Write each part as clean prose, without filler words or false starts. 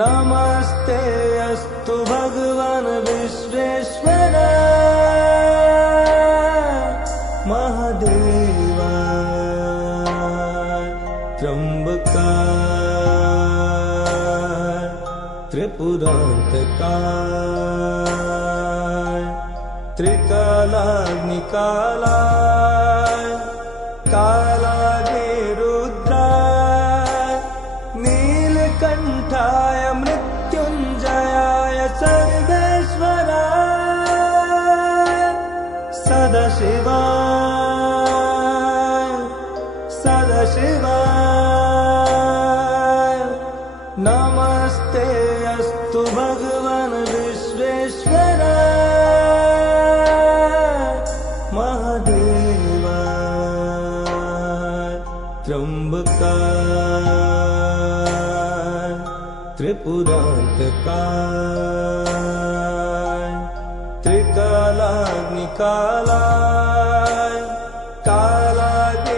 नमस्ते अस्तु भगवान विश्वेश्वर महादेवा त्र्यंबकाय त्रिपुरांतकाय त्रिकालाग्निकालाय कालाग्निरुद्राय नीलकंठाय मृत्युंजयाय सर्वेश्वराय सदाशिवाय सदाशिवाय नमस्ते अस्तु भगवान विश्वेश्वर महादेवा त्र्यंबकाय त्रिपुरांतकाय त्रिकालाग्निकालाय कालाग्निरुद्राय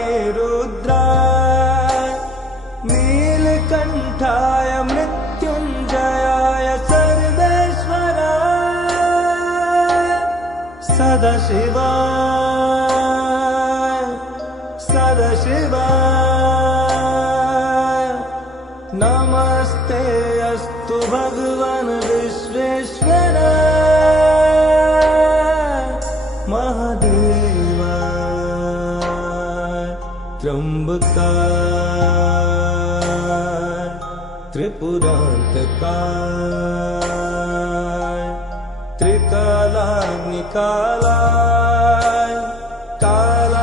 नीलकंठाय मृत्युंजयाय सर्वेश्वराय सदाशिवाय सदाशिवाय नमस्ते अस्तु भगवान विश्वेश्वर महादेवा त्र्यंबकाय त्रिपुरांतकाय त्रिकालाग्निकालाय कालाग्निरुद्राय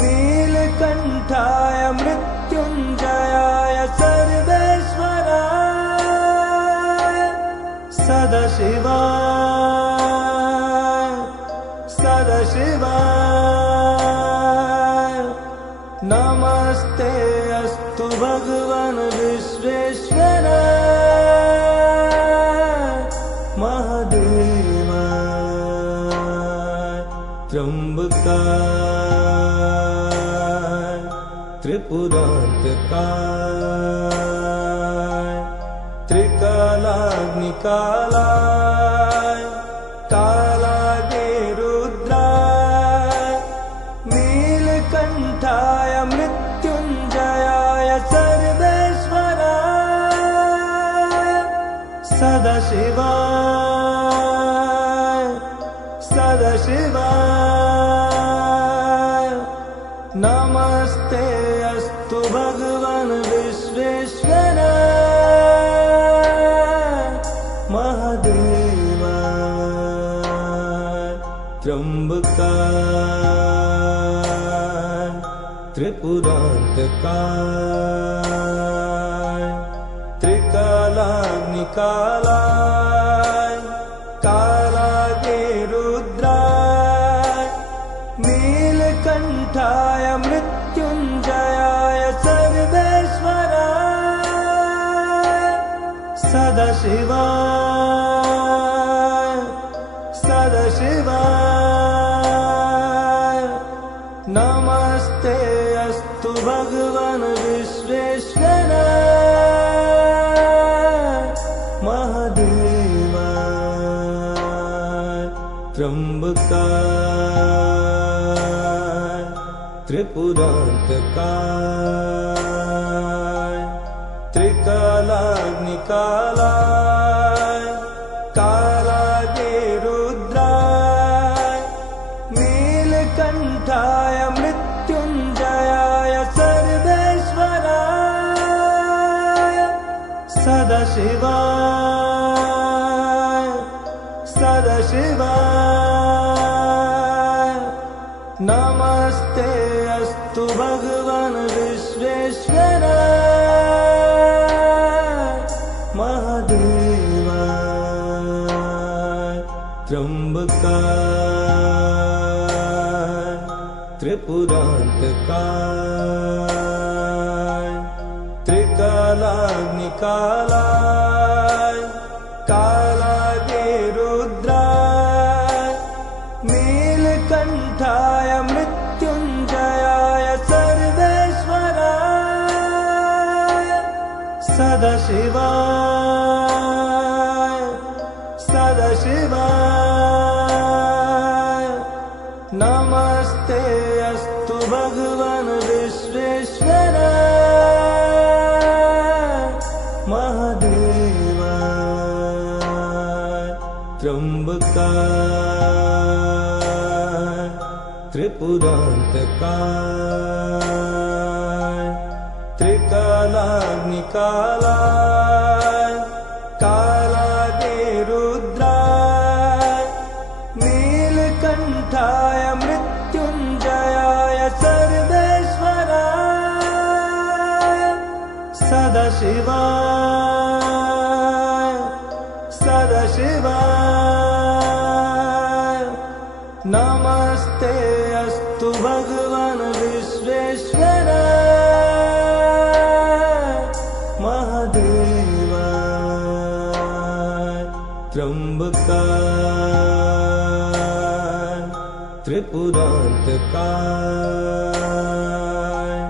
नीलकंठाय मृत्युंजयाय सर्वेश्वराय सदाशिवाय सदाशिवाय नमस्ते अस्तु भगवान विश्वेश्वर महादेवा त्र्यंबकाय त्रिपुरांतकाय त्रिकालाग्निकालाय कालाग्निरुद्राय नीलकंठाय मृत्युंजयाय सर्वेश्वराय सदाशिवाय सदाशिवाय नमस्ते अस्तु भगवान विश्वेश्वर महादेवा त्र्यंबकाय त्रिपुरांतकाय त्रिकालाग्निकालाय कालाग्निरुद्राय नीलकंठाय मृत्युंजयाय सर्वेश्वराय सदाशिवाय सदाशिवाय नमस्ते अस्तु भगवान विश्वेश्वर महादेवा त्र्यंबकाय त्रिपुरांतकाय त्रिकालाग्निकालाय कालाग्निरुद्राय नीलकंठाय मृत्युंजयाय सर्वेश्वराय सदाशिवाय सदाशिवाय नमस्ते अस्तु भगवान विश्वेश्वर महादेवा त्र्यंबकाय त्रिपुरांतकाय त्रिकालाग्निकालाय कालाग्निरुद्राय नीलकंठाय मृत्युंजयाय सर्वेश्वराय सदाशिवाय सदाशिवाय नमस्ते अस्तु भगवान् विश्वेश्वराय महादेवाय त्र्यम्बकाय त्रिपुरान्तकाय त्रिकालाग्निकालाय कालाग्नि रुद्राय नीलकण्ठाय मृत्युञ्जयाय सर्वेश्वराय सदाशिवाय सदाशिवाय नमस्ते अस्तु भगवान् विश्वेश्वराय महादेवाय त्र्यम्बकाय त्रिपुरान्तकाय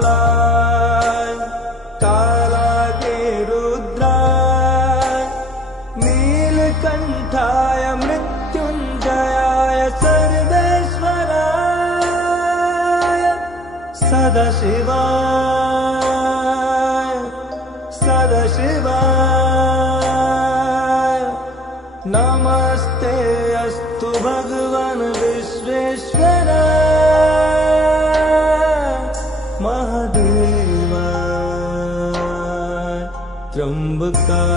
त्रिकालाग्निकालाय कालाग्नि रुद्राय नीलकण्ठाय मृत्युञ्जयाय सर्वेश्वराय सदाशिवाय सदाशिवाय नमस्ते अस्तु भगवान् विश्वेश्वराय महादेवाय त्र्यम्बकाय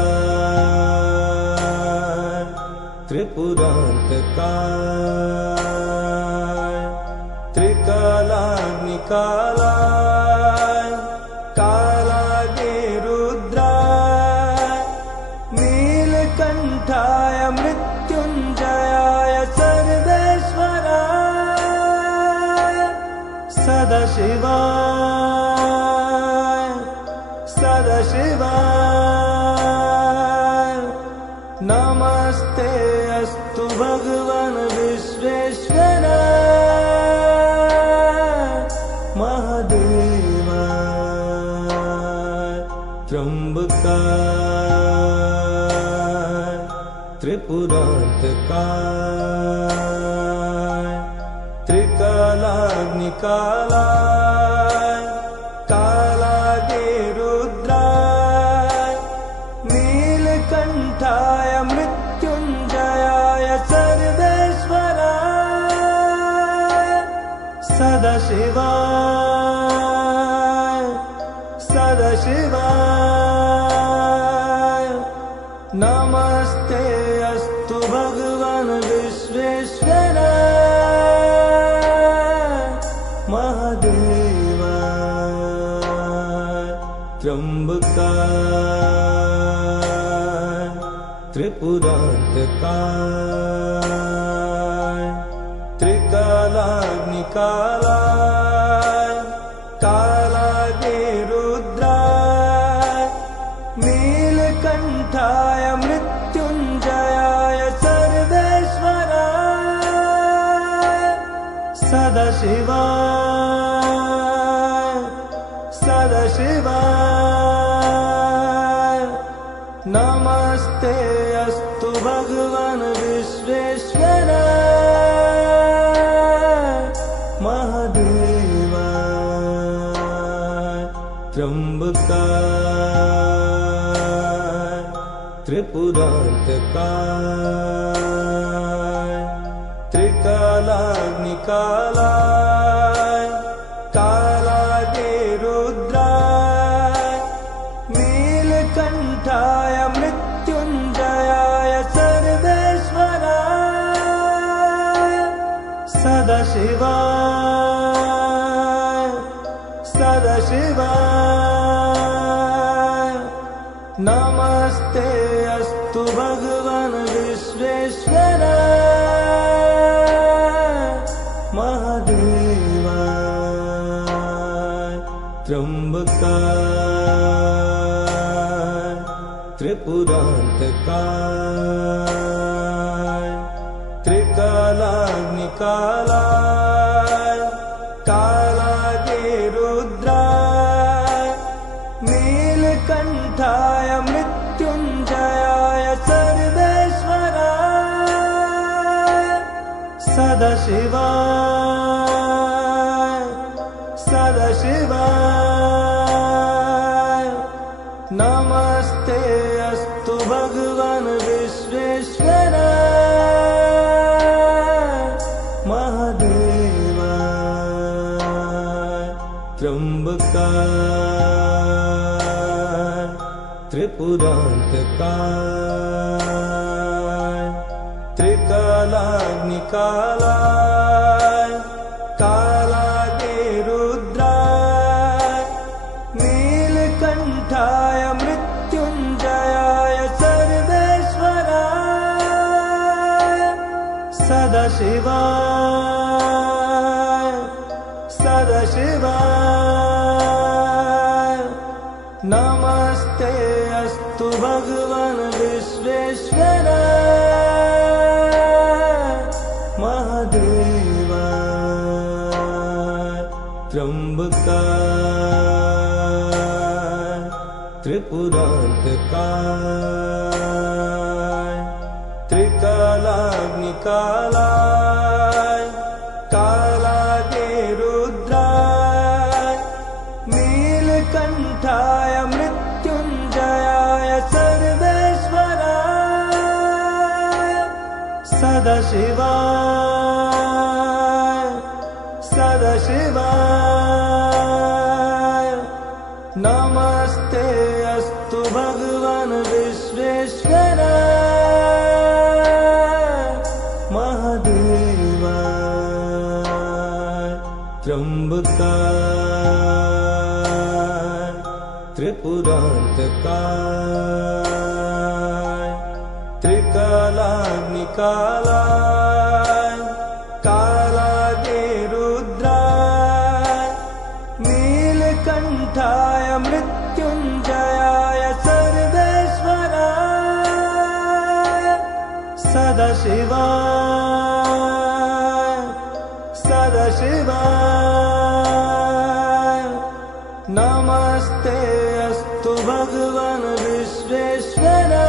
त्रिपुरान्तकाय त्रिकालाग्निकालाय कालाग्नि रुद्राय नीलकण्ठाय मृत्युञ्जयाय सर्वेश्वराय सदाशिवाय सदाशिवाय नमस्ते अस्तु भगवान् विश्वेश्वराय महादेवाय त्र्यम्बकाय त्रिपुरान्तकाय त्रिकालाग्निकालाय कालाग्नि रुद्राय नीलकण्ठाय मृत्युञ्जयाय सर्वेश्वराय सदाशिवाय सदाशिवाय नमस्ते अस्तु भगवान् विश्वेश्वराय महादेवाय त्र्यम्बकाय त्रिपुरान्तकाय त्रिकालाग्निकालाय कालाग्नि रुद्राय नीलकण्ठाय मृत्युञ्जयाय सर्वेश्वराय सदाशिवाय सदाशिवाय नमस्ते अस्तु भगवान् विश्वेश्वराय महादेवाय त्र्यम्बकाय त्रिपुरान्तकाय त्रिकालाग्निकालाय कालाग्नि रुद्राय नीलकण्ठाय मृत्युञ्जयाय सर्वेश्वराय सदाशिवाय सदाशिवाय नमस्ते अस्तु भगवान् विश्वेश्वराय महादेवाय त्र्यम्बकाय त्रिपुरान्तकाय त्रिकालाग्निकालाय कालाग्नि रुद्राय सदाशिवाय सदाशिवाय नमस्ते अस्तु भगवान् विश्वेश्वराय महादेवाय त्र्यम्बकाय त्रिपुरान्तकाय त्रिकालाग्निकालाय कालाग्नि रुद्राय नीलकण्ठाय मृत्युञ्जयाय सर्वेश्वराय सदाशिवाय सदाशिवाय नमस्ते अस्तु भगवान् विश्वेश्वराय महादेवाय त्र्यम्बकाय त्रिपुरान्तकाय त्रिकालाग्निकालाय कालाग्नि रुद्राय नीलकण्ठाय मृत्युञ्जयाय सर्वेश्वराय सदाशिवाय सदाशिवाय नमस्ते अस्तु भगवान् विश्वेश्वराय महादेवाय त्र्यम्बकाय त्रिपुरान्तकाय त्रिकालाग्निकालाय कालाग्नि रुद्राय नीलकण्ठाय मृत्युञ्जयाय सर्वेश्वराय सदाशिवाय सदाशिवाय नमस्ते अस्तु भगवान् विश्वेश्वराय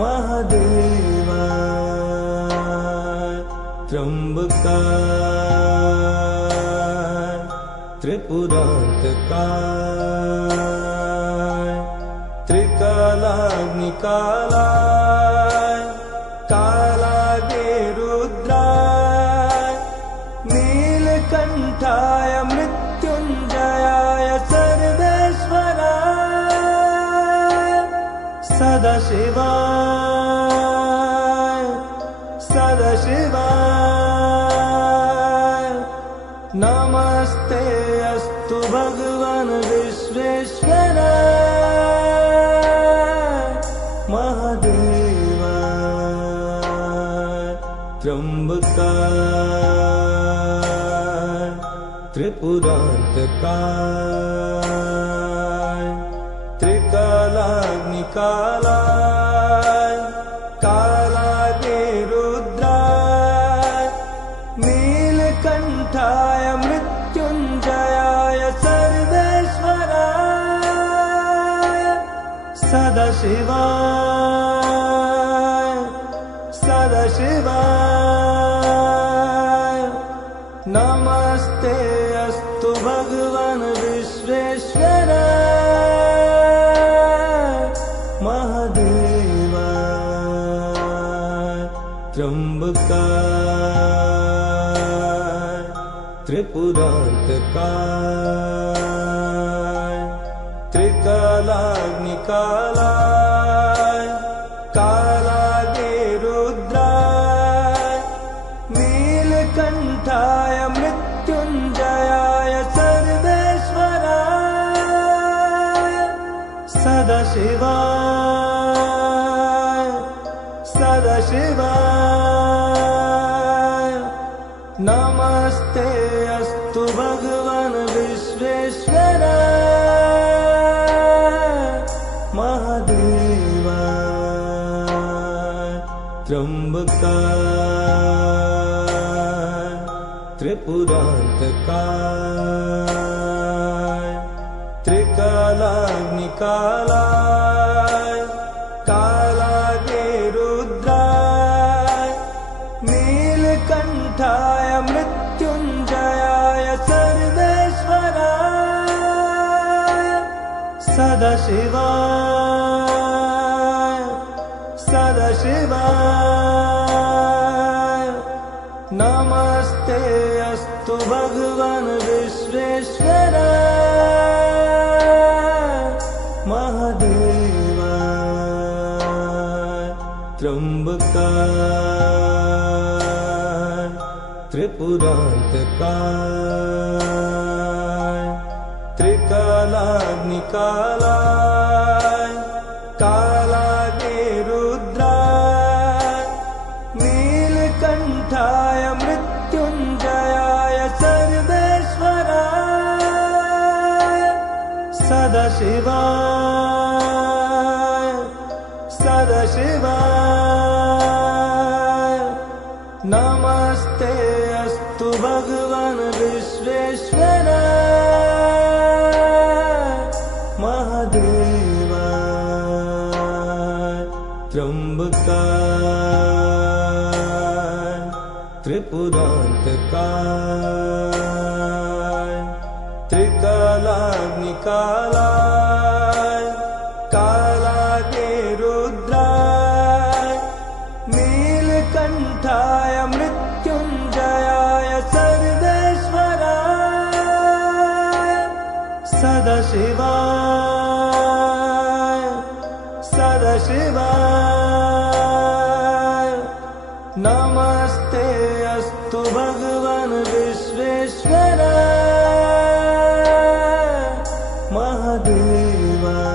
महादेवाय त्र्यम्बकाय त्रिपुरान्तकाय त्रिकालाग्निकालाय कालाग्नि रुद्राय नीलकण्ठाय मृत्युञ्जयाय सर्वेश्वराय सदाशिवाय सदाशिवाय नमस्ते अस्तु भगवान् विश्वेश्वराय महादेवाय त्र्यम्बकाय त्रिपुरान्तकाय त्रिकालाग्निकालाय कालाग्नि रुद्राय नीलकण्ठाय मृत्युञ्जयाय सर्वेश्वराय सदाशिवाय सदाशिवाय नमस्ते अस्तु भगवान् विश्वेश्वराय महादेवाय त्र्यम्बकाय त्रिपुरान्तकाय त्रिकालाग्निकालाय कालाग्नि रुद्राय नीलकण्ठाय मृत्युञ्जयाय सर्वेश्वराय सदाशिवाय सदाशिवाय नमस्ते अस्तु भगवान् विश्वेश्वराय महादेवाय त्र्यम्बकाय त्रिपुरान्तकाय त्रिकालाग्निकालाय कालाग्नि रुद्राय सदाशिवाय सदाशिवाय नमस्ते अस्तु भगवान् विश्वेश्वराय महादेवाय त्र्यम्बकाय त्रिपुरान्तकाय त्रिकालाग्निकालाय कालाग्निरुद्राय नीलकण्ठाय मृत्युञ्जयाय सर्वेश्वराय सदाशिवाय सदाशिवाय नमस्ते अस्तु भगवान् विश्वेश्वराय महादेवाय त्र्यम्बकाय त्रिपुरान्तकाय त्रिकालाग्निकालाय कालाग्निरुद्राय नीलकण्ठाय मृत्युञ्जयाय सर्वेश्वराय सदाशिवाय सदाशिवाय नमस्ते अस्तु भगवान् विश्वेश्वराय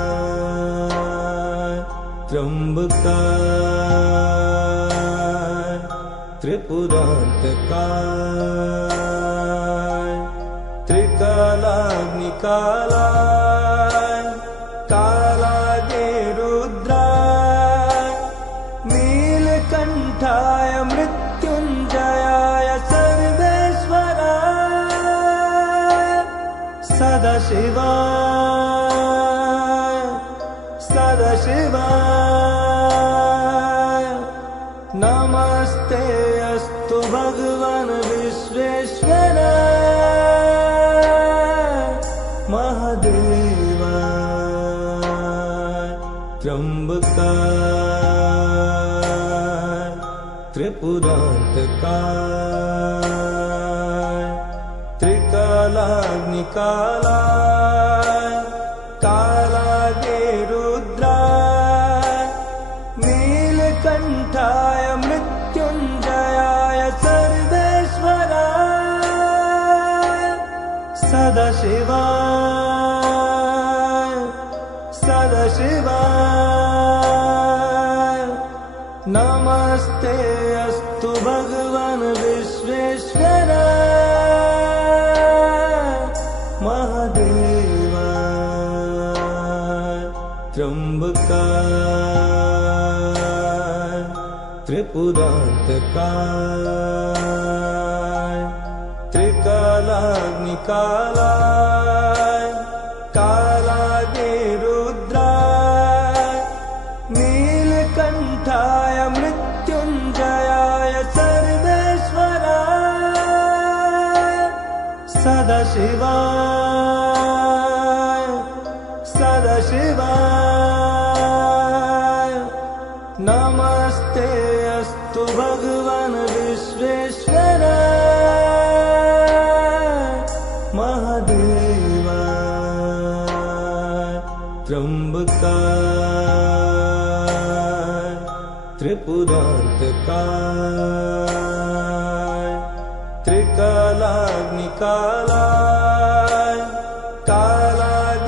महादेवाय त्र्यम्बकाय त्रिपुरान्तकाय त्रिकालाग्निकालाय कालाग्निरुद्राय नीलकण्ठाय मृत्युञ्जयाय सर्वेश्वराय सदाशिवाय सदाशिवाय नमस्ते अस्तु भगवान् विश्वेश्वराय महादेवाय त्र्यम्बकाय त्रिपुरान्तकाय त्रिकालाग्निकालाय कालाग्निरुद्राय नीलकण्ठाय मृत्युञ्जयाय सर्वेश्वराय सदाशिवाय सदाशिवाय नमस्ते अस्तु भगवान् विश्वेश्वराय महादेवाय त्र्यम्बकाय त्रिपुरान्तकाय त्रिकालाग्निकालाय कालाग्निरुद्राय नीलकण्ठाय मृत्युञ्जयाय सर्वेश्वराय सदाशिवाय सदाशिवाय नमस्ते अस्तु भगवान् विश्वेश्वराय महादेवाय त्र्यम्बकाय त्रिपुरान्तकाय त्रिकालाग्निकालाय कालाग्निरुद्राय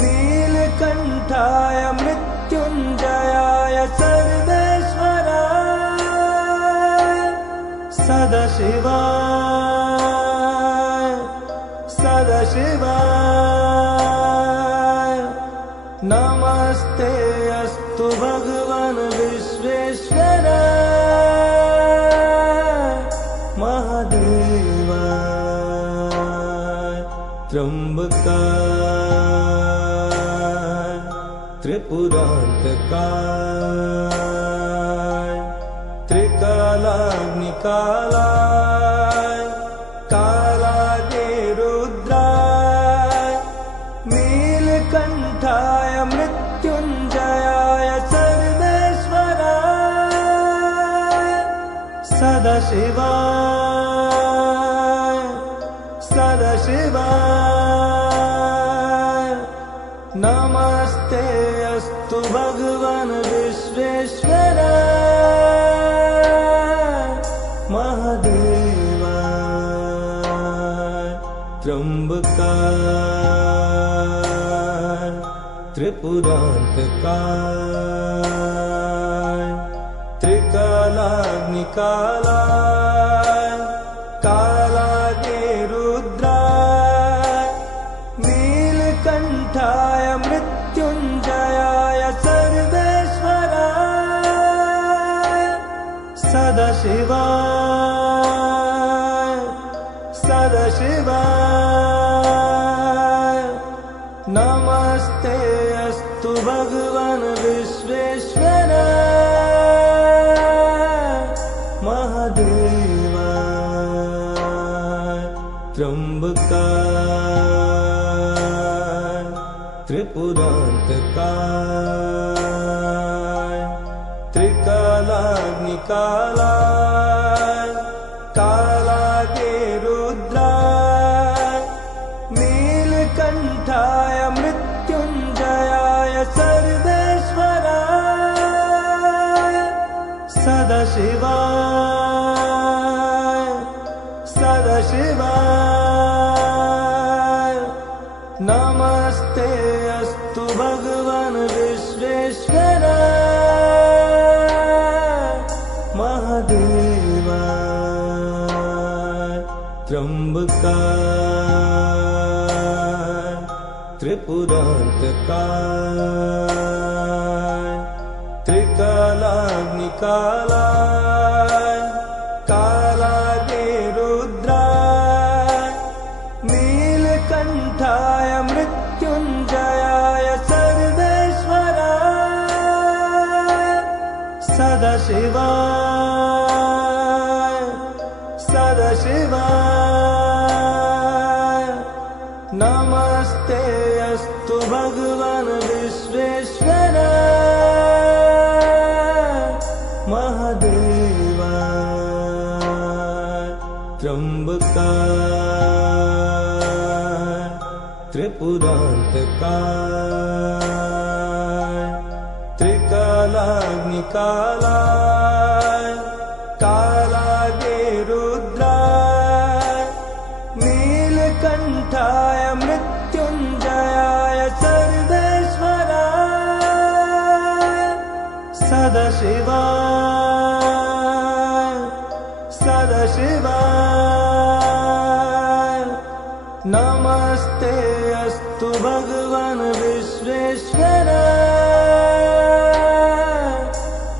नीलकण्ठाय मृत्युञ्जयाय सर्वेश्वराय सदाशिवाय सदाशिवाय नमस्ते अस्तु भगवान् विश्वेश्वराय महादेवाय त्र्यम्बकाय त्रिपुरान्तकाय त्रिकालाग्निकालाय कालाग्निरुद्राय सदाशिवाय सदाशिवाय नमस्ते अस्तु भगवान् विश्वेश्वराय महादेवाय त्र्यम्बकाय त्रिपुरान्तकाय त्रिकालाग्निकालाय कालाग्निरुद्राय नीलकण्ठाय मृत्युञ्जयाय सर्वेश्वराय सदाशिवाय सदाशिवाय नमस्ते अस्तु भगवान् विश्वेश्वराय महादेवाय त्र्यम्बकाय त्रिपुरान्तकाय त्रिकालाग्निकालाय कालाग्निरुद्राय नीलकण्ठाय मृत्युञ्जयाय सर्वेश्वराय सदाशिवाय सदाशिवाय नमस्ते अस्तु भगवान् विश्वेश्वराय महादेवाय त्र्यम्बकाय त्रिपुरान्तकाय त्रिकालाग्निकालाय कालाग्निरुद्राय नीलकण्ठाय मृत्युञ्जयाय सर्वेश्वराय सदाशिवाय सदाशिवाय नमस्ते अस्तु भगवान् विश्वेश्वराय महादेवाय त्र्यम्बकाय त्रिपुरान्तकाय त्रिकालाग्निकालाय कालाग्निरुद्राय नीलकण्ठाय मृत्युञ्जयाय सर्वेश्वराय सदाशिवाय सदाशिवाय नमस्ते अस्तु भगवान् विश्वेश्वराय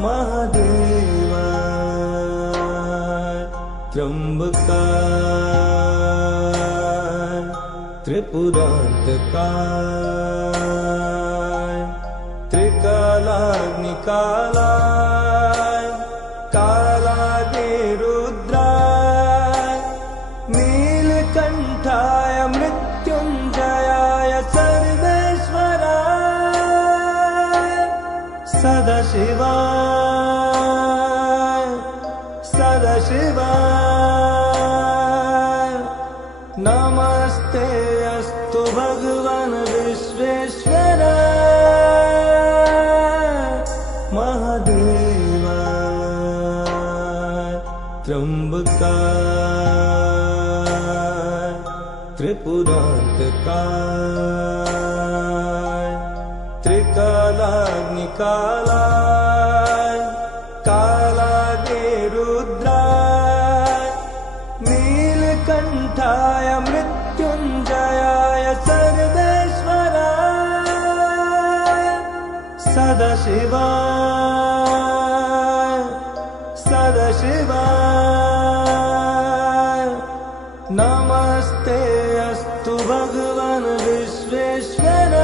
महादेवाय त्र्यम्बकाय त्रिपुरान्तकाय त्रिकालाग्निकालाय कालाग्निरुद्राय नीलकण्ठाय मृत्युञ्जयाय सर्वेश्वराय सदाशिवाय सदाशिवाय नमस्ते अस्तु भगवान् विश्वेश्वराय महादेवाय त्र्यम्बकाय त्रिपुरान्तकाय त्रिकालाग्निकालाय कालाग्निरुद्राय नीलकण्ठाय मृत्युञ्जयाय सर्वेश्वराय सदाशिवाय सदाशिवाय नमस्ते अस्तु भगवान् विश्वेश्वराय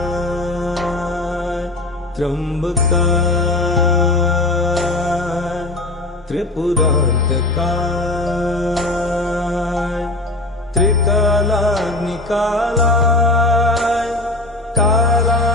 महादेवाय त्र्यम्बकाय त्रिपुरान्तकाय त्रिकालाग्निकालाय कालाग्निरुद्राय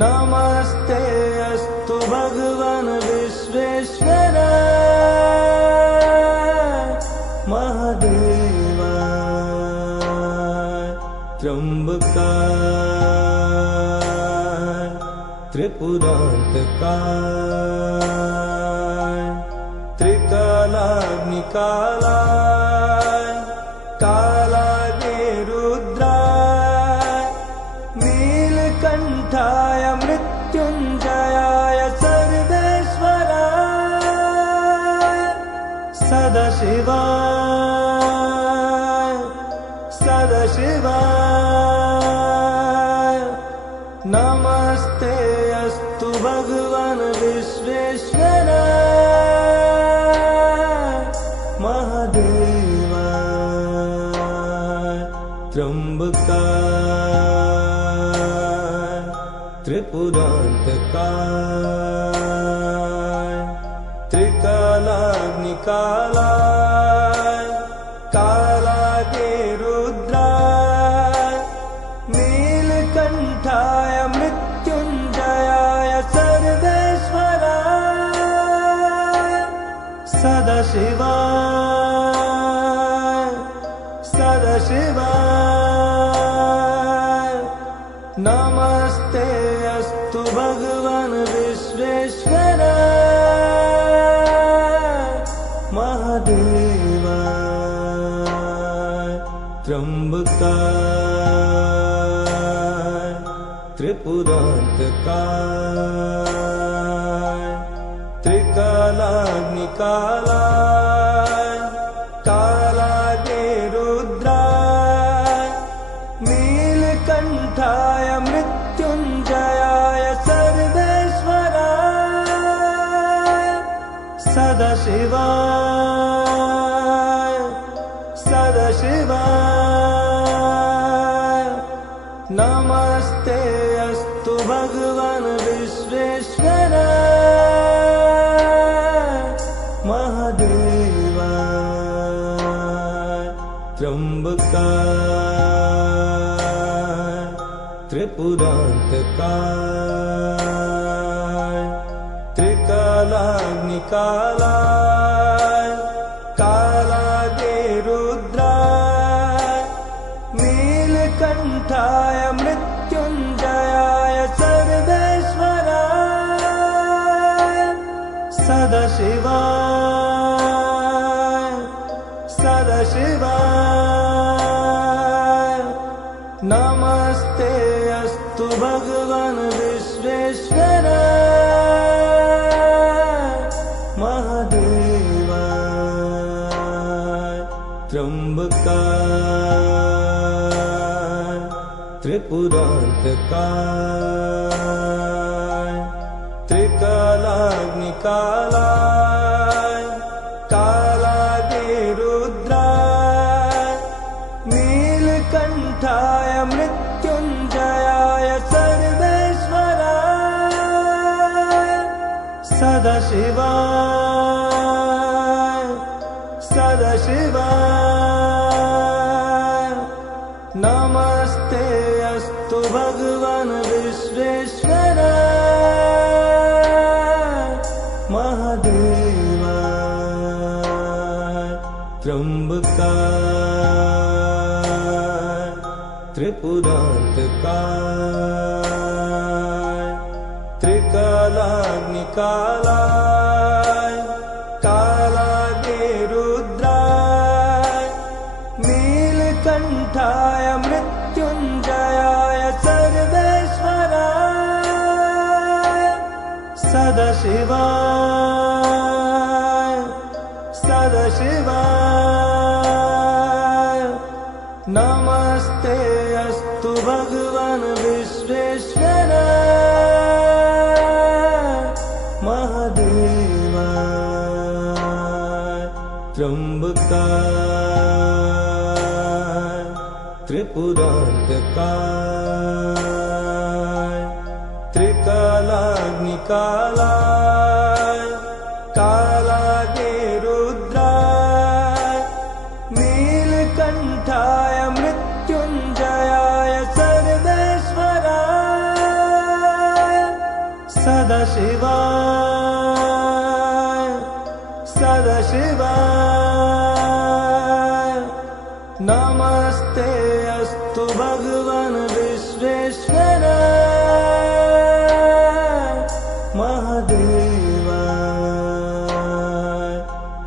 नमस्ते अस्तु भगवान् विश्वेश्वराय महादेवाय त्र्यम्बकाय त्रिपुरान्तकाय त्रिकालाग्निकालाय कालाग्निरुद्राय नीलकण्ठाय मृत्युञ्जयाय सर्वेश्वराय सदाशिवाय सदाशिवाय नमस्ते अस्तु भगवान् विश्वेश्वराय महादेवाय त्र्यम्बकाय त्रिपुरान्तकाय त्रिकालाग्निकालाय कालाग्निरुद्राय नीलकण्ठाय मृत्युञ्जयाय सर्वेश्वराय सदाशिवाय सदाशिवाय नमस्ते अस्तु भगवान् विश्वेश्वराय महादेवाय त्र्यम्बकाय त्रिपुरान्तकाय त्रिकालाग्निकालाय कालाग्निरुद्राय नीलकण्ठाय मृत्युञ्जयाय सर्वेश्वराय सदाशिवाय सदाशिवाय नमस्ते अस्तु भगवान् विश्वेश्वराय महादेवाय त्र्यम्बकाय त्रिपुरान्तकाय त्रिकालाग्निकालाय कालाग्निरुद्राय नीलकण्ठाय मृत्युञ्जयाय सर्वेश्वराय सदाशिवाय सदाशिवाय नमस्ते अस्तु भगवान् विश्वेश्वराय महादेवाय त्र्यम्बकाय त्रिपुरान्तकाय त्रिकालाग्निकालाय कालाग्निरुद्राय नीलकण्ठाय मृत्युञ्जयाय सर्वेश्वराय सदाशिवाय सदाशिवाय नमस्ते अस्तु भगवान् विश्वेश्वराय महादेवाय त्र्यम्बकाय त्रिपुरान्तकाय त्रिकालाग्निकालाय कालाग्निरुद्राय नीलकण्ठाय मृत्युञ्जयाय सर्वेश्वराय सदाशिवाय सदाशिवाय नमस्ते अस्तु भगवान् विश्वेश्वराय महादेवाय त्र्यम्बकाय त्रिपुरान्तकाय त्रिकालाग्निकालाय कालाग्निरुद्राय नीलकण्ठाय मृत्युञ्जयाय सर्वेश्वराय सदाशिवाय सदाशिवाय नमस्ते अस्तु भगवान् विश्वेश्वराय महादेवाय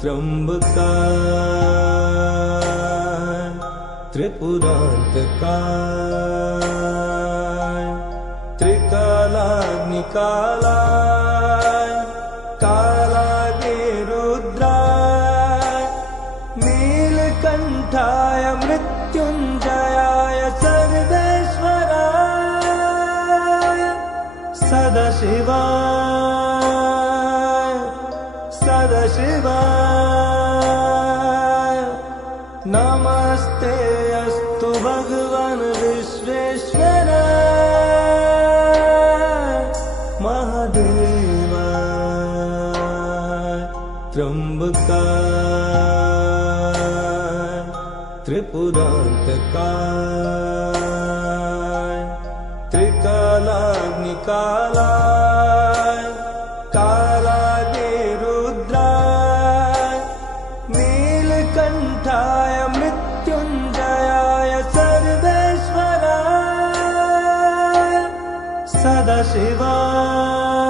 त्र्यंबकाय त्रिपुरान्तकाय त्रिकालाग्निकालाय कालाग्नि रुद्राय नीलकण्ठाय मृत्युञ्जयाय सर्वेश्वराय सदाशिवाय सदाशिवाय नमस्ते अस्तु भगवान् विश्वेश्वराय महादेवाय त्र्यंबकाय त्रिपुरान्तकाय त्रिकालाग्निकालाय कालाग्नि रुद्राय नीलकण्ठाय मृत्युञ्जयाय सर्वेश्वराय सदाशिवाय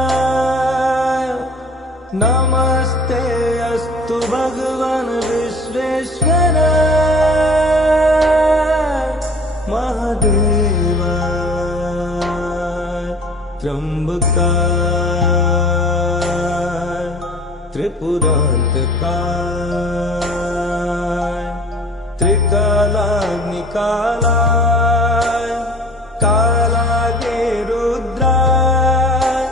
सदाशिवाय नमस्ते अस्तु भगवान् विश्वेश्वराय महादेवाय त्र्यंबकाय त्रिपुरान्तकाय त्रिकालाग्निकालाय कालाग्नि रुद्राय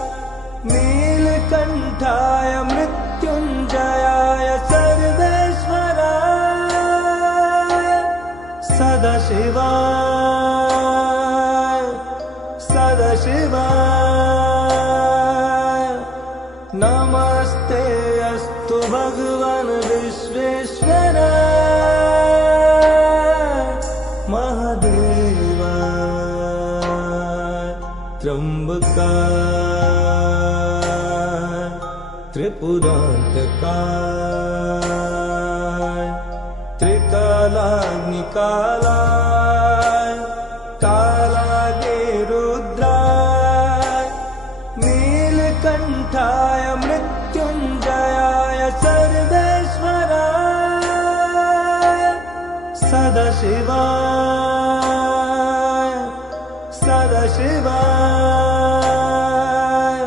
नीलकण्ठाय मृत्युञ्जयाय सर्वेश्वराय सदाशिवाय सदाशिवाय नमस्ते अस्तु भगवान् विश्वेश्वराय महादेवाय त्र्यंबकाय त्रिपुरान्तकाय त्रिकालाग्निकालाय कालाग्नि रुद्राय नीलकण्ठाय मृत्युञ्जयाय सर्वेश्वराय सदाशिवाय सदाशिवाय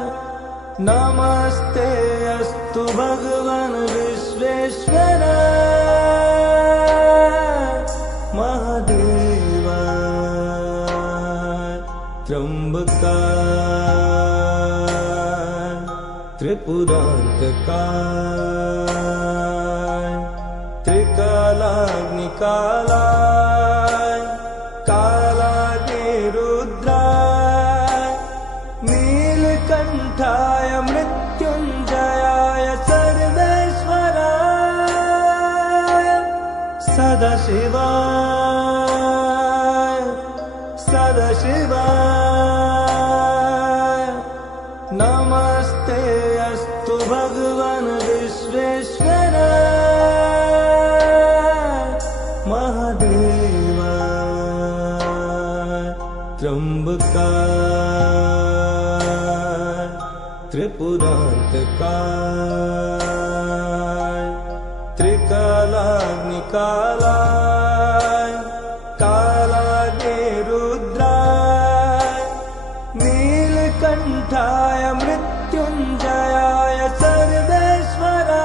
नमस्ते अस्तु भगवान् विश्वेश्वराय महादेवाय त्र्यंबकाय त्रिपुरान्तकाय त्रिकालाग्निकालाय कालाग्नि रुद्राय नीलकण्ठाय मृत्युञ्जयाय सर्वेश्वराय सदाशिवाय सदाशिवाय नमस्ते अस्तु भगवान् विश्वेश्वराय महादेवाय त्र्यंबकाय त्रिपुरान्तकाय त्रिकालाग्निकालाय कालाग्नि रुद्राय नीलकण्ठाय मृत्युञ्जयाय सर्वेश्वराय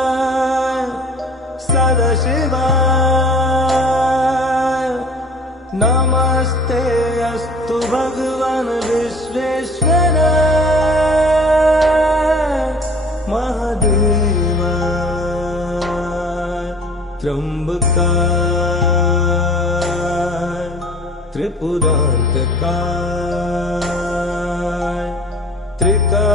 सदाशिवाय सदाशिवाय नमस्ते अस्तु भगवान् विश्वेश्वराय महादेवाय त्र्यंबकाय त्रिपुरान्तकाय त्रिकालाग्निकालाय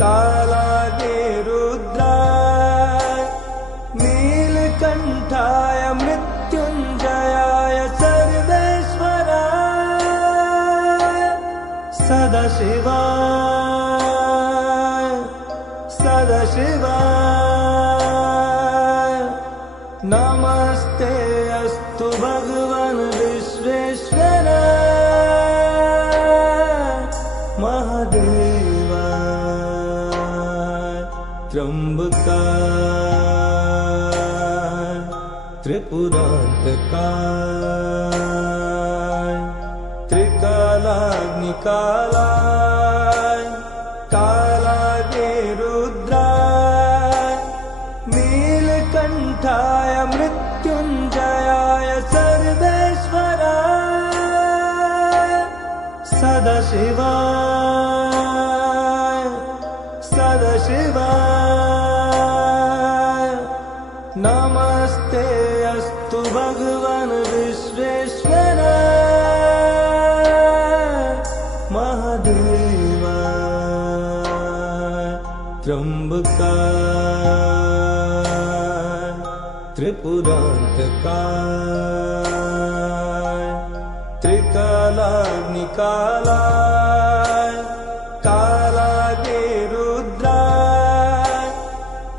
कालाग्नि रुद्राय सदाशिवाय सदाशिवाय नमस्ते अस्तु भगवान् विश्वेश्वराय महादेवाय त्र्यम्बकाय त्रिपुरान्तकाय त्रिकालाग्निकालाय कालाग्नि रुद्राय नीलकण्ठाय मृत्युञ्जयाय सर्वेश्वराय सदाशिवाय सदाशिवाय नमस्ते अस्तु भगवान् विश्वेश्वराय महादेवाय त्र्यम्बकाय त्रिपुरान्तकाय त्रिकालाग्निकालाय कालाग्नि रुद्राय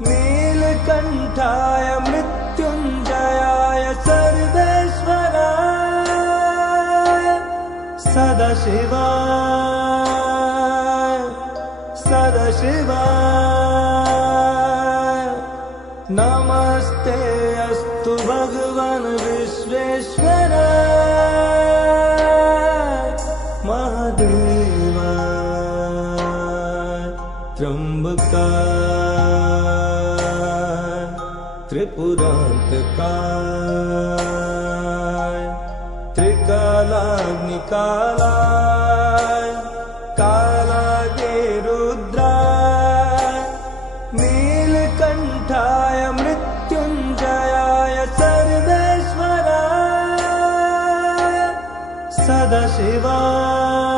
नीलकण्ठाय मृत्युञ्जयाय सर्वेश्वराय सदाशिवाय सदाशिवाय नमस्ते अस्तु भगवान् विश्वेश्वराय महादेवाय त्र्यम्बकाय त्रिपुरान्तकाय त्रिकालाग्निकालाय कालाग्नि रुद्राय नीलकण्ठाय मृत्युञ्जयाय सर्वेश्वराय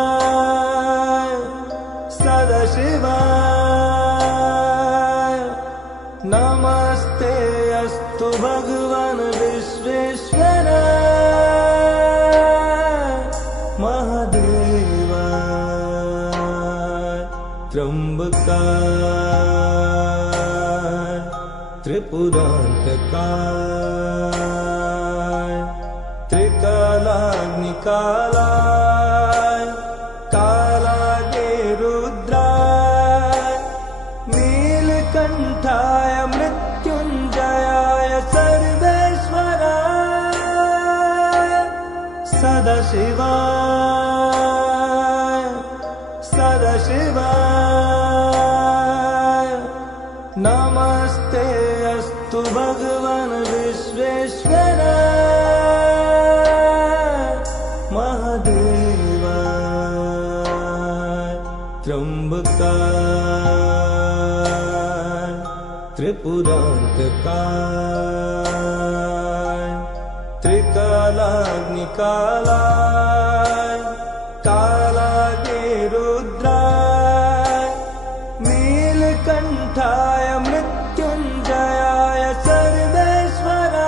सदाशिवाय सदाशिवाय नमस्ते अस्तु भगवान् विश्वेश्वराय महादेवाय त्र्यम्बकाय त्रिपुरान्तकाय त्रिकालाग्निकालाय कालाग्नि रुद्राय नीलकण्ठाय मृत्युञ्जयाय सर्वेश्वराय सदाशिवाय सदाशिवाय नमस्ते अस्तु भगवान् विश्वेश्वराय महादेवाय त्र्यम्बकाय त्रिपुरान्तकाय त्रिकालाग्निकालाय कालाग्नि रुद्राय नीलकण्ठाय मृत्युञ्जयाय सर्वेश्वराय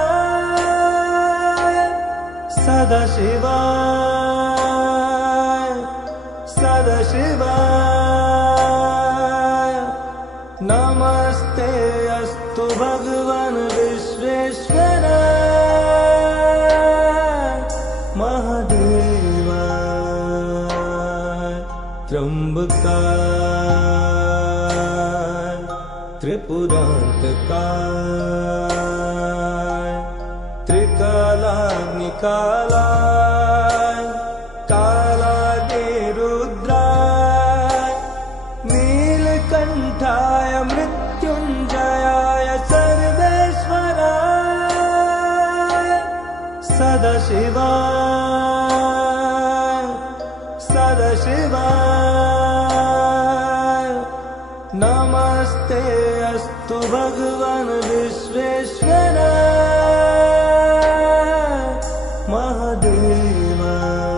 सदाशिवाय सदाशिवाय नमस्ते अस्तु भगवान् विश्वेश्वराय महादेवाय त्र्यम्बकाय त्रिपुरान्तकाय त्रिकालाग्निकालाय कालाग्नि रुद्राय नीलकण्ठाय मृत्युञ्जयाय सर्वेश्वराय सदाशिवाय सदाशिवाय नमस्ते अस्तु भगवान् विश्वेश्वराय महादेवाय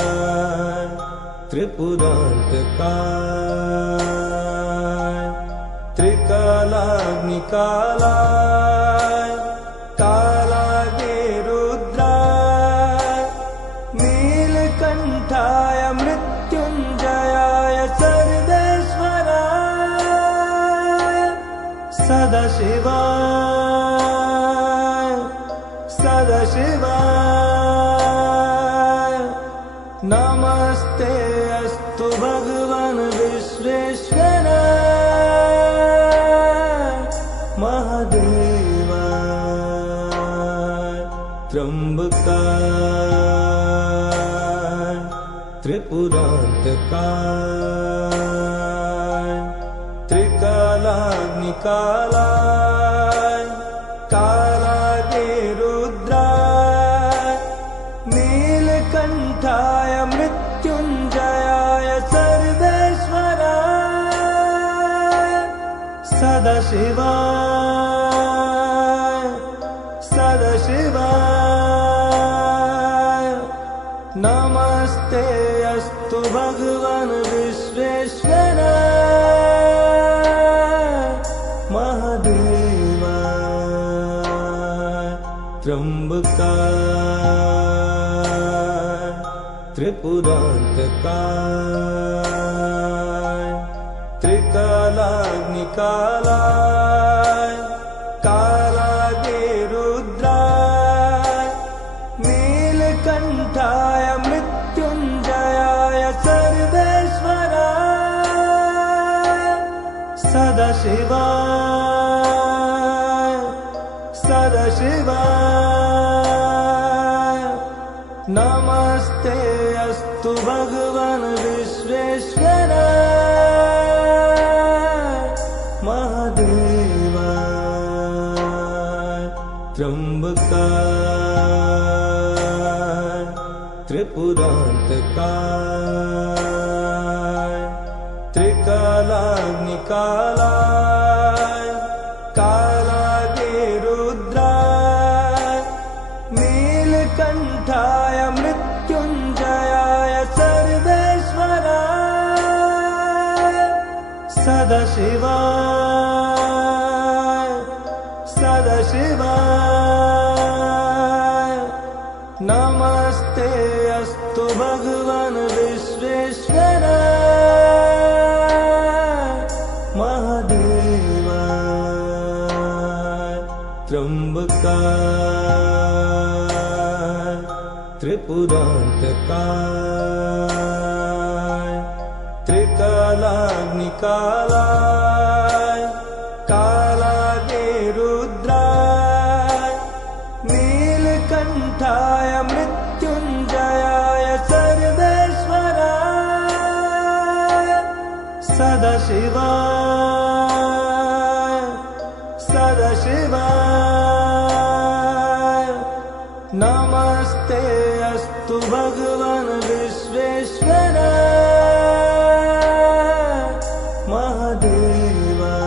त्र्यम्बकाय त्रिपुरान्तकाय त्रिकालाग्निकालाय कालाग्नि रुद्राय सदाशिवाय सदाशिवाय नमस्ते अस्तु भगवान् विश्वेश्वराय महादेवाय त्र्यम्बकाय त्रिपुरान्तकाय त्रिकालाग्निकालाय कालाग्निरुद्राय नीलकण्ठाय मृत्युञ्जयाय सर्वेश्वराय सदाशिवाय सदाशिवाय नमस्ते अस्तु भगवान् विश्वेश्वराय महादेवाय त्र्यम्बकाय त्रिपुरान्तकाय त्रिकालाग्निकालाय कालाग्निरुद्राय नीलकण्ठाय मृत्युञ्जयाय सर्वेश्वराय सदाशिवाय सदाशिवाय नमस्ते अस्तु भगवान् विश्वेश्वराय महादेवाय त्र्यम्बकाय त्रिपुरान्तकाय त्रिकालाग्निकालाय कालाग्निरुद्राय नीलकण्ठाय मृत्युञ्जयाय सर्वेश्वराय सदाशिवाय सदाशिवाय नमस्ते अस्तु भगवान् विश्वेश्वराय महादेवाय त्र्यम्बकाय त्रिपुरान्तकाय त्रिकालाग्निकालाय कालाग्निरुद्राय नीलकण्ठाय मृत्युञ्जयाय सर्वेश्वराय सदाशिवाय सदाशिवाय नमस्ते अस्तु भगवान् विश्वेश्वराय महादेवाय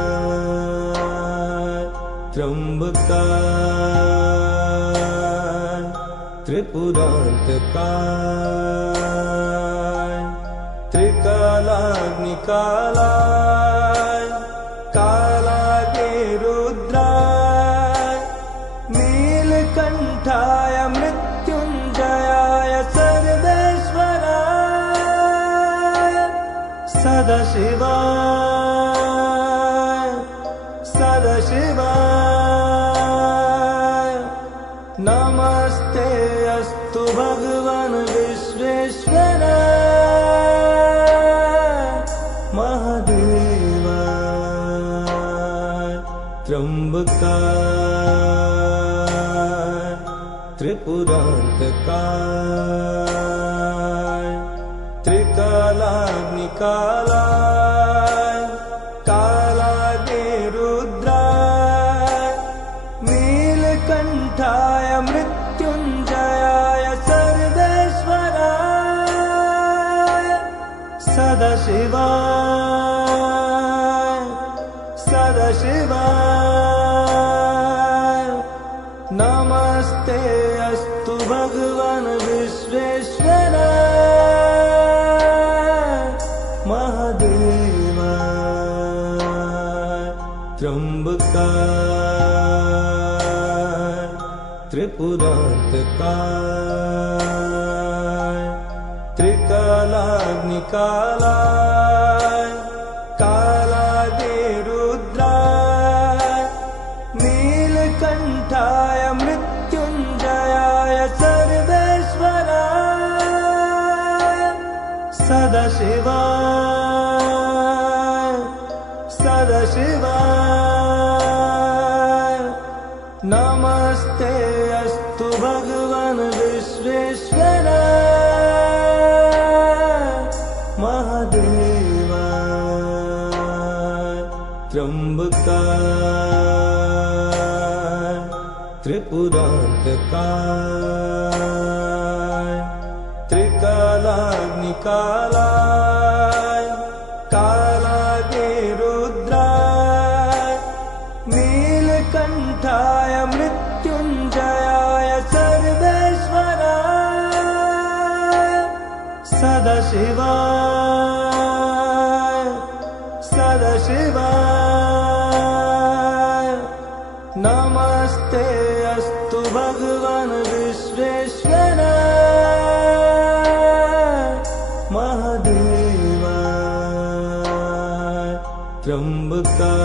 त्र्यम्बकाय त्रिपुरान्तकाय त्रिकालाग्निकालाय कालाग्निरुद्राय नीलकण्ठाय मृत्युञ्जयाय सर्वेश्वराय सदाशिवाय सदाशिवाय नमस्ते अस्तु भगवान् विश्वेश्वराय महादेवाय त्र्यम्बकाय त्रिपुरान्तकाय त्रिकालाग्निकालाय कालाग्निरुद्राय नीलकण्ठाय मृत्युञ्जयाय सर्वेश्वराय सदाशिवाय सदाशिवाय नमस्ते अस्तु भगवान् विश्वेश्वराय महादेवाय त्र्यम्बकाय त्रिपुरान्तकाय त्रिकालाग्निकालाय कालाग्निरुद्राय सदाशिवाय सदाशिवाय नमस्ते अस्तु भगवान् विश्वेश्वराय महादेवाय त्र्यम्बकाय त्रिपुरान्तकाय त्रिकालाग्निकालाय कालाग्नि रुद्राय नीलकण्ठाय मृत्युञ्जयाय सर्वेश्वराय सदाशिवाय सदाशिवाय नमस्ते अस्तु भगवान् विश्वेश्वराय महादेवाय त्र्यम्बकाय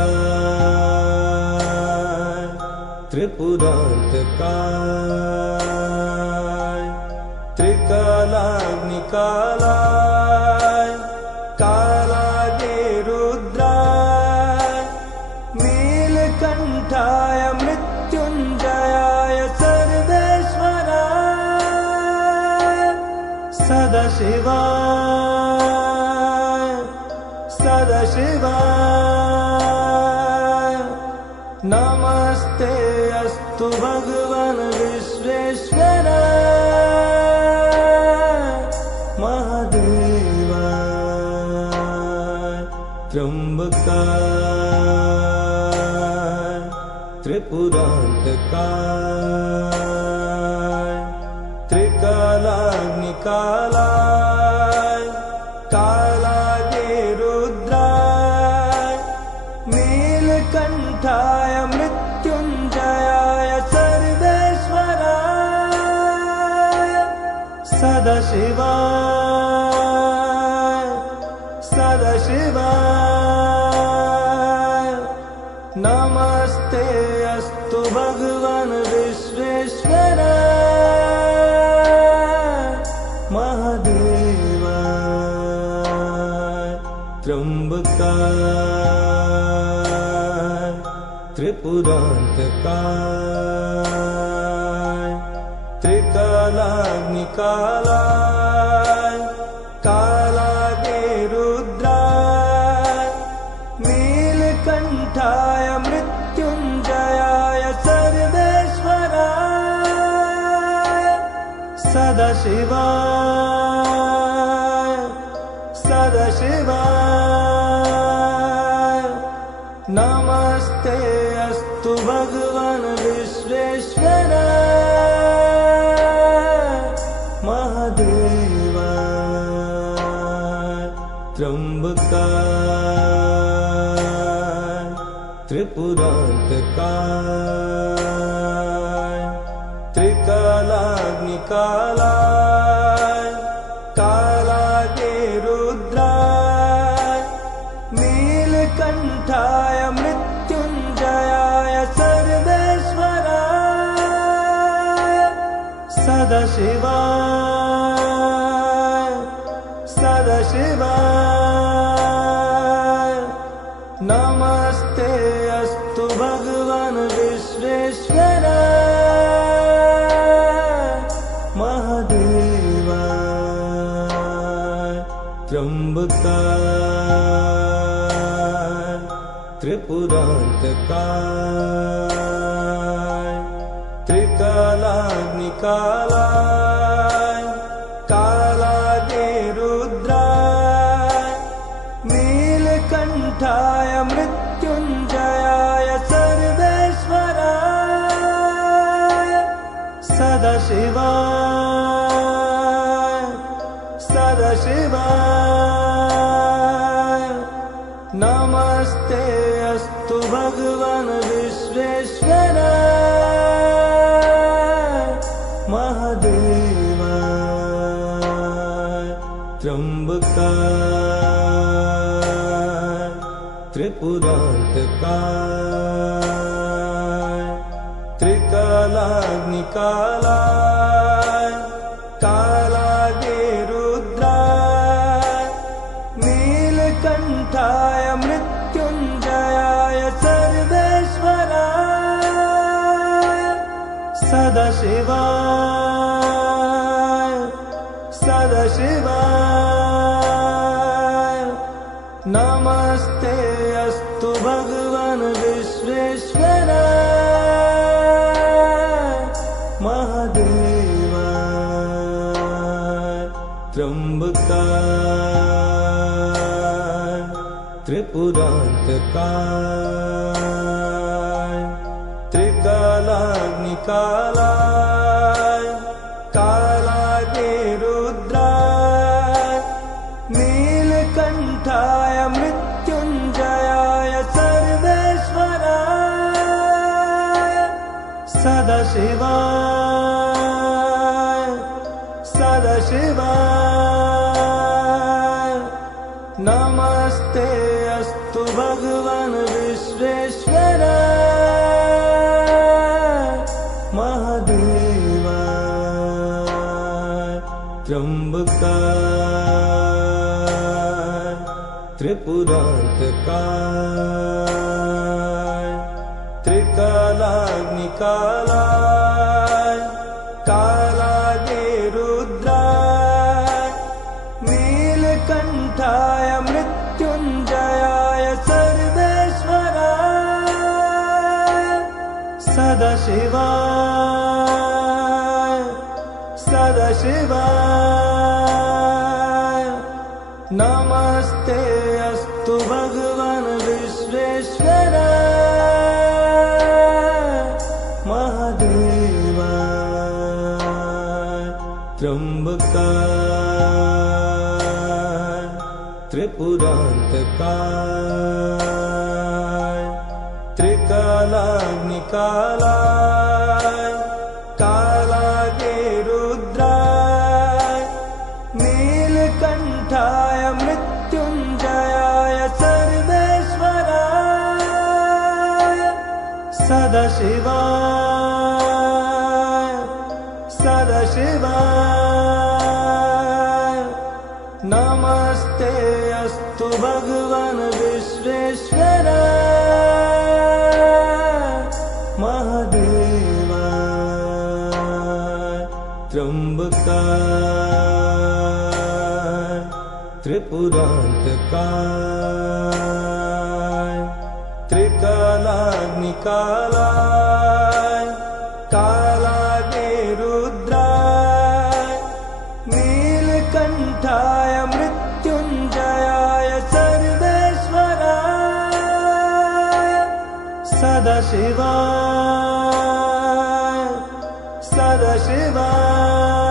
त्रिपुरान्तकाय त्रिकालाग्निकालाय कालाग्नि रुद्राय नीलकण्ठाय मृत्युञ्जयाय सर्वेश्वराय सदाशिवाय सदाशिवाय नमस्ते अस्तु भगवान् विश्वेश्वराय महादेवाय त्र्यम्बकाय त्रिपुरान्तकाय त्रिकालाग्निकालाय कालाग्नि रुद्राय नीलकण्ठाय मृत्युञ्जयाय सर्वेश्वराय सदाशिवाय सदाशिवाय नमस्ते अस्तु भगवान् विश्वेश्वराय महादेवाय त्र्यम्बकाय त्रिपुरान्तकाय त्रिकालाग्निकालाय कालाग्नि रुद्राय नीलकण्ठाय मृत्युञ्जयाय सर्वेश्वराय सदाशिवाय सदाशिवाय नमस्ते अस्तु भगवान् विश्वेश्वराय महादेवाय त्र्यम्बकाय त्रिपुरान्तकाय त्रिकालाग्निकालाय कालाग्नि रुद्राय नीलकण्ठाय मृत्युञ्जयाय सर्वेश्वराय सदाशिवाय सदाशिवाय नमस्ते अस्तु भगवान् विश्वेश्वराय महादेवाय त्र्यम्बकाय त्रिपुरान्तकाय त्रिकालाग्निकालाय कालाग्नि रुद्राय नीलकण्ठाय मृत्युञ्जयाय सर्वेश्वराय सदाशिवाय सदाशिवाय नमस्ते अस्तु भगवान् विश्वेश्वराय महादेवाय त्र्यम्बकाय त्रिपुरान्तकाय त्रिकालाग्निकालाय कालाग्नि रुद्राय नीलकण्ठाय मृत्युञ्जयाय सर्वेश्वराय सदाशिवाय सदाशिवाय नमस्ते अस्तु भगवान् विश्वेश्वराय महादेवाय त्र्यम्बकाय त्रिपुरान्तकाय त्रिकालाग्निकालाय कालाग्नि रुद्राय नीलकण्ठाय मृत्युञ्जयाय सर्वेश्वराय सदाशिवाय सदाशिवाय नमस्ते अस्तु भगवान् विश्वेश्वराय महादेवाय त्र्यम्बकाय त्रिपुरान्तकाय त्रिकालाग्निकालाय कालाग्नि रुद्राय नीलकण्ठाय मृत्युञ्जयाय सर्वेश्वराय सदाशिवाय सदाशिवाय नमस्ते अस्तु भगवान् विश्वेश्वराय महादेवाय त्र्यम्बकाय त्रिपुरान्तकाय त्रिकालाग्निकालाय कालाग्नि रुद्राय नीलकण्ठाय मृत्युञ्जयाय सर्वेश्वराय सदाशिवाय सदाशिवाय नमस्ते अस्तु भगवान् विश्वेश्वराय महादेवाय त्र्यम्बकाय त्रिपुरान्तकाय त्रिकालाग्निकालाय कालाग्नि रुद्राय नीलकण्ठाय मृत्युञ्जयाय सर्वेश्वराय सदाशिवाय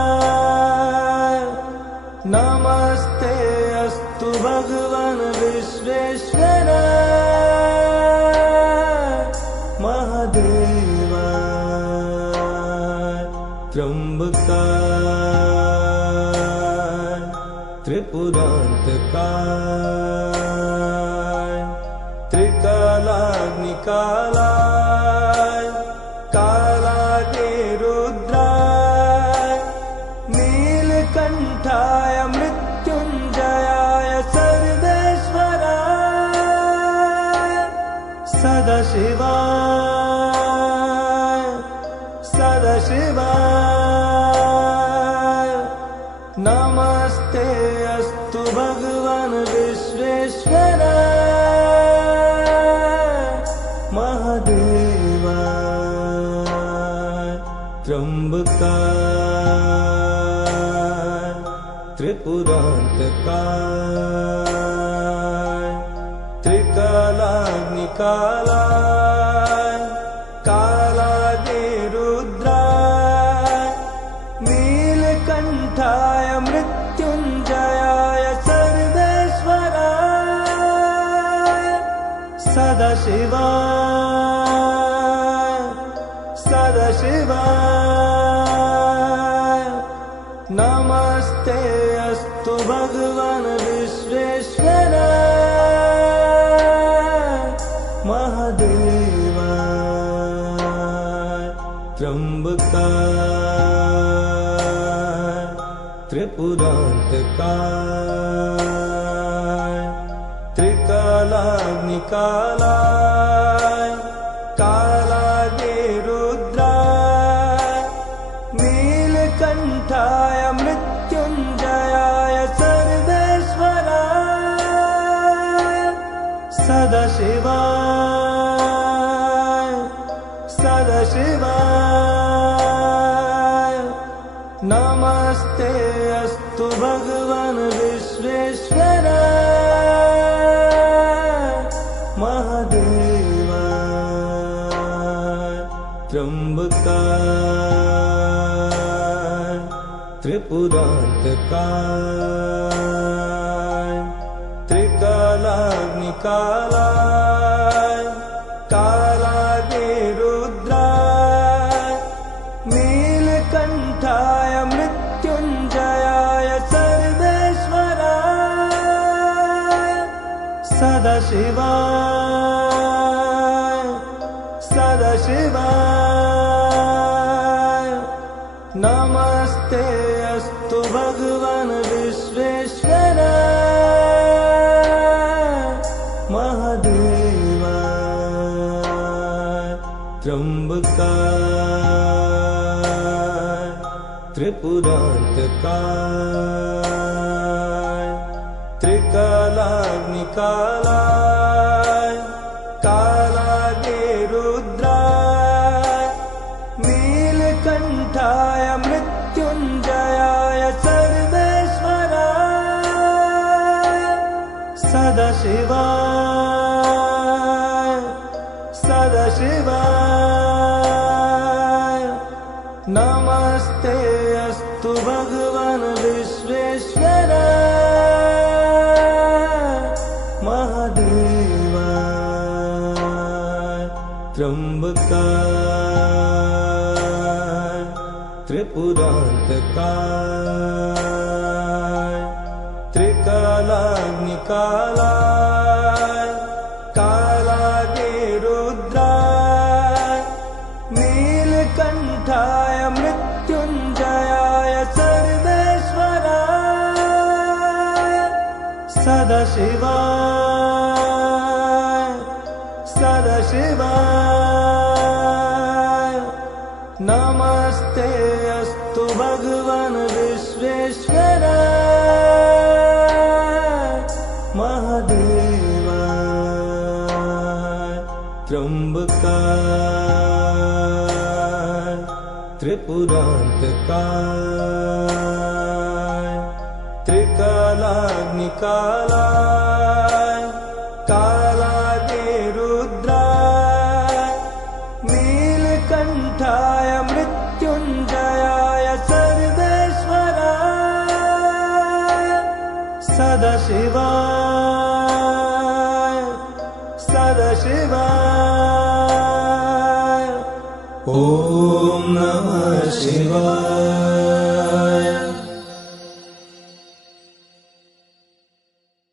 सदाशिवाय नमस्ते अस्तु भगवान् विश्वेश्वराय महादेवाय त्र्यम्बकाय त्रिपुरान्तकाय त्रिकालाग्निकालाय कालाग्नि रुद्राय नीलकण्ठाय मृत्युञ्जयाय सर्वेश्वराय सदाशिवाय सदाशिवाय नमस्ते अस्तु भगवान् विश्वेश्वराय महादेवाय त्र्यम्बकाय त्रिपुरान्तकाय त्रिकालाग्निकालाय कालाग्नि रुद्राय नीलकण्ठाय मृत्युञ्जयाय सर्वेश्वराय सदाशिवाय सदाशिवाय नमस्ते अस्तु भगवान् विश्वेश्वराय महादेवाय त्र्यम्बकाय त्रिपुरान्तकाय त्रिकालाग्निकालाय कालाग्निरुद्राय नीलकण्ठाय मृत्युञ्जयाय सर्वेश्वराय सदाशिवाय सदाशिवाय नमस्ते अस्तु भगवान् विश्वेश्वराय महादेवाय त्र्यम्बकाय त्रिपुरान्तकाय त्रिकालाग्निकालाय कालाग्निरुद्राय नीलकण्ठाय मृत्युञ्जयाय सर्वेश्वराय सदाशिवाय सदाशिवाय नमस्ते अस्तु भगवान् विश्वेश्वराय महादेवाय त्र्यम्बकाय त्रिपुरान्तकाय त्रिकालाग्निकालाय कालाग्निरुद्राय नीलकण्ठाय मृत्युञ्जयाय सर्वेश्वराय सदाशिवाय सदाशिवाय नमस्ते अस्तु भगवान् विश्वेश्वराय महादेवाय त्र्यम्बकाय त्रिपुरान्तकाय त्रिकालाग्निकालाय कालाग्निरुद्राय नीलकण्ठाय मृत्युञ्जयाय सर्वेश्वराय सदाशिवाय सदाशिवाय नमस्ते अस्तु भगवान् विश्वेश्वराय महादेवाय त्र्यम्बकाय त्रिपुरान्तकाय त्रिकालाग्निकालाय कालाग्निरुद्राय नीलकण्ठाय मृत्युञ्जयाय सर्वेश्वराय सदाशिवाय सदाशिवाय ॐ नमः शिवाय।